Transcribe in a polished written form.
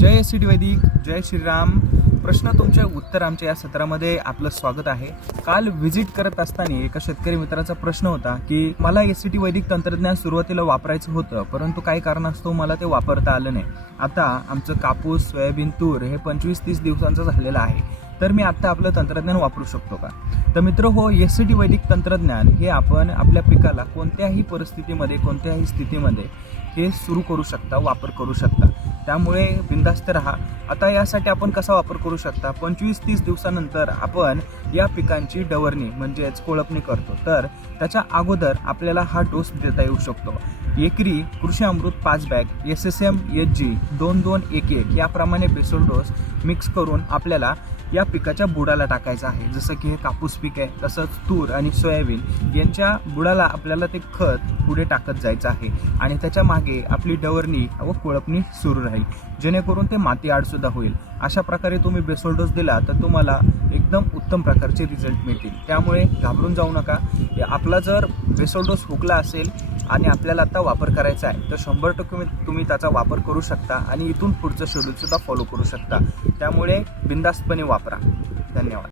जय एस.सी.टी वैदिक, जय श्रीराम. प्रश्न तुमचे उत्तर आमच्या या सत्रामध्ये आपलं स्वागत आहे. काल व्हिजिट करत असताना एका शेतकरी मित्राचा प्रश्न होता की मला एस.सी.टी वैदिक तंत्रज्ञान सुरुवातीला वापरायचं होतं, परंतु काही कारणास्तव मला ते वापरता आलं नाही. आता आमचं कापूस, सोयाबीन, तूर हे 25-30 दिवसांचं झालेलं आहे, तर मी आता आपलं तंत्रज्ञान वापरू शकतो का? तर मित्र हो, एस.सी.टी वैदिक तंत्रज्ञान हे आपण आपल्या पिकाला कोणत्याही परिस्थितीमध्ये, कोणत्याही स्थितीमध्ये हे सुरू करू शकता, वापर करू शकता. त्यामुळे बिंदास्त राहा. आता यासाठी आपण कसा वापर करू शकता? 25-30 दिवसानंतर आपण या पिकांची डवरणी म्हणजेच कोळपणी करतो, तर त्याच्या अगोदर आपल्याला हा डोस देता येऊ शकतो. एकरी कृषी अमृत 5 बॅग, SSM HG 2211 याप्रमाणे बेसल डोस मिक्स करून आपल्याला या पिकाच्या बुडाला टाकायचं आहे. जसं की हे कापूस पीक आहे, तसंच तूर आणि सोयाबीन यांच्या बुडाला आपल्याला ते खत पुढे टाकत जायचं आहे आणि त्याच्या मागे आपली डवरणी व कोळपणी सुरू राहील, जेणेकरून ते माती आडसुद्धा होईल. अशा प्रकारे तुम्ही बेसल डोस दिला तर तुम्हाला एकदम उत्तम प्रकारचे रिझल्ट मिळतील. त्यामुळे घाबरून जाऊ नका. आपला जर बेसल डोस हुकला असेल आणि आपल्याला आता वापर करायचा आहे तर 100% तुम्ही त्याचा वापर करू शकता आणि इथून पुढचं शेड्यूलसुद्धा फॉलो करू शकता. त्यामुळे बिंदास्तपणे वापरा. धन्यवाद.